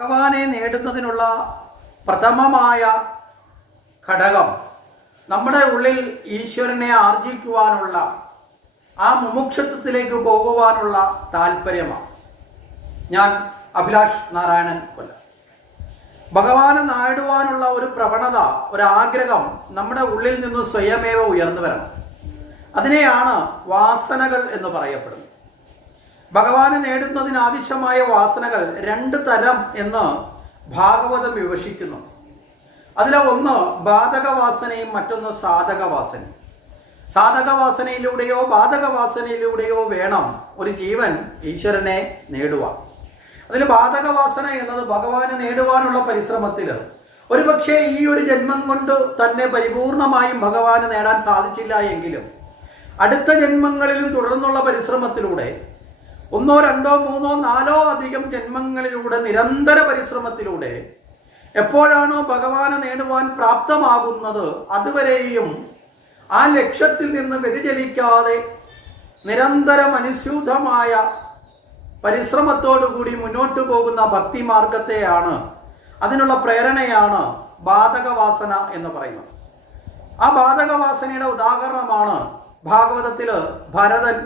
ഭഗവാനെ നേടുന്നതിനുള്ള പ്രഥമമായ ഘടകം നമ്മുടെ ഉള്ളിൽ ഈശ്വരനെ ആർജിക്കുവാനുള്ള ആ മുമുക്ഷത്വത്തിലേക്ക് പോകുവാനുള്ള താല്പര്യമാണ്. ഞാൻ അഭിലാഷ് നാരായണൻ കൊല്ലം. ഭഗവാനെ നേടുവാനുള്ള ഒരു പ്രവണത, ഒരാഗ്രഹം നമ്മുടെ ഉള്ളിൽ നിന്ന് സ്വയമേവ ഉയർന്നു വരണം. അതിനെയാണ് വാസനകൾ എന്ന് പറയപ്പെടുന്നത്. ഭഗവാനെ നേടുന്നതിനാവശ്യമായ വാസനകൾ 2 തരം എന്ന് ഭാഗവതം വിവക്ഷിക്കുന്നു. അതിലെ ഒന്ന് ബാധകവാസനയും മറ്റൊന്ന് സാധകവാസനയും. സാധകവാസനയിലൂടെയോ ബാധകവാസനയിലൂടെയോ വേണം ഒരു ജീവൻ ഈശ്വരനെ നേടുവാൻ. അതിൽ ബാധകവാസന എന്നത് ഭഗവാനെ നേടുവാനുള്ള പരിശ്രമത്തിൽ ഒരുപക്ഷെ ഈ ഒരു ജന്മം കൊണ്ട് തന്നെ പരിപൂർണമായും ഭഗവാനെ നേടാൻ സാധിച്ചില്ല എങ്കിലും അടുത്ത ജന്മങ്ങളിലും തുടർന്നുള്ള പരിശ്രമത്തിലൂടെ 1, 2, 3, 4 അധികം ജന്മങ്ങളിലൂടെ നിരന്തര പരിശ്രമത്തിലൂടെ എപ്പോഴാണോ ഭഗവാനെ നേടുവാൻ പ്രാപ്തമാകുന്നത് അതുവരെയും ആ ലക്ഷ്യത്തിൽ നിന്ന് വ്യതിചലിക്കാതെ നിരന്തരം അനുസ്യൂതമായ പരിശ്രമത്തോടുകൂടി മുന്നോട്ട് പോകുന്ന ഭക്തിമാർഗത്തെയാണ്, അതിനുള്ള പ്രേരണയാണ് ബാധകവാസന എന്ന് പറയുന്നത്. ആ ബാധകവാസനയുടെ ഉദാഹരണമാണ് ഭാഗവതത്തിൽ ഭരതൻ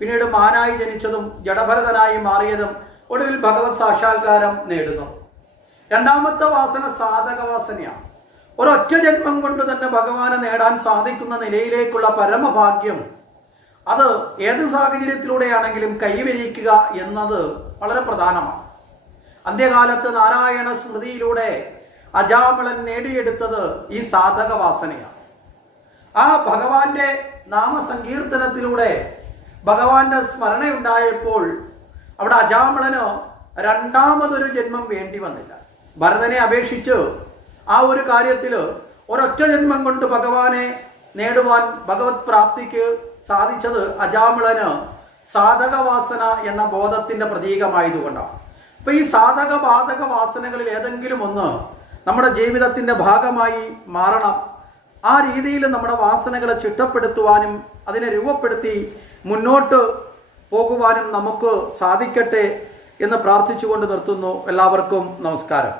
പിന്നീട് മാനായി ജനിച്ചതും ജഡഭരതനായി മാറിയതും ഒടുവിൽ ഭഗവത് സാക്ഷാത്കാരം നേടുന്നു. രണ്ടാമത്തെ വാസന സാധകവാസനയാണ്. ഒരൊറ്റ ജന്മം കൊണ്ട് തന്നെ ഭഗവാനെ നേടാൻ സാധിക്കുന്ന നിലയിലേക്കുള്ള പരമഭാഗ്യം അത് ഏത് സാഹചര്യത്തിലൂടെയാണെങ്കിലും കൈവരിക്കുക എന്നത് വളരെ പ്രധാനമാണ്. അന്ത്യകാലത്ത് നാരായണ സ്മൃതിയിലൂടെ അജാമിളൻ നേടിയെടുത്തത് ഈ സാധകവാസനയാണ്. ആ ഭഗവാന്റെ നാമസങ്കീർത്തനത്തിലൂടെ ഭഗവാന്റെ സ്മരണയുണ്ടായപ്പോൾ അവിടെ അജാമിളന് രണ്ടാമതൊരു ജന്മം വേണ്ടി വന്നില്ല. ഭരതനെ അപേക്ഷിച്ച് ആ ഒരു കാര്യത്തിൽ ഒരൊറ്റ ജന്മം കൊണ്ട് ഭഗവാനെ നേടുവാൻ ഭഗവത് പ്രാപ്തിക്ക് സാധിച്ചത് അജാമിളന് സാധകവാസന എന്ന ബോധത്തിന്റെ പ്രതീകമായതുകൊണ്ടാണ്. അപ്പൊ ഈ സാധക ബാധക വാസനകളിൽ ഏതെങ്കിലും ഒന്ന് നമ്മുടെ ജീവിതത്തിന്റെ ഭാഗമായി മാറണം. ആ രീതിയിൽ നമ്മുടെ വാസനകളെ ചിട്ടപ്പെടുത്തുവാനും അതിനെ രൂപപ്പെടുത്തി മുന്നോട്ട് പോകുവാനും നമുക്ക് സാധിക്കട്ടെ എന്ന് പ്രാർത്ഥിച്ചുകൊണ്ട് നിർത്തുന്നു. എല്ലാവർക്കും നമസ്കാരം.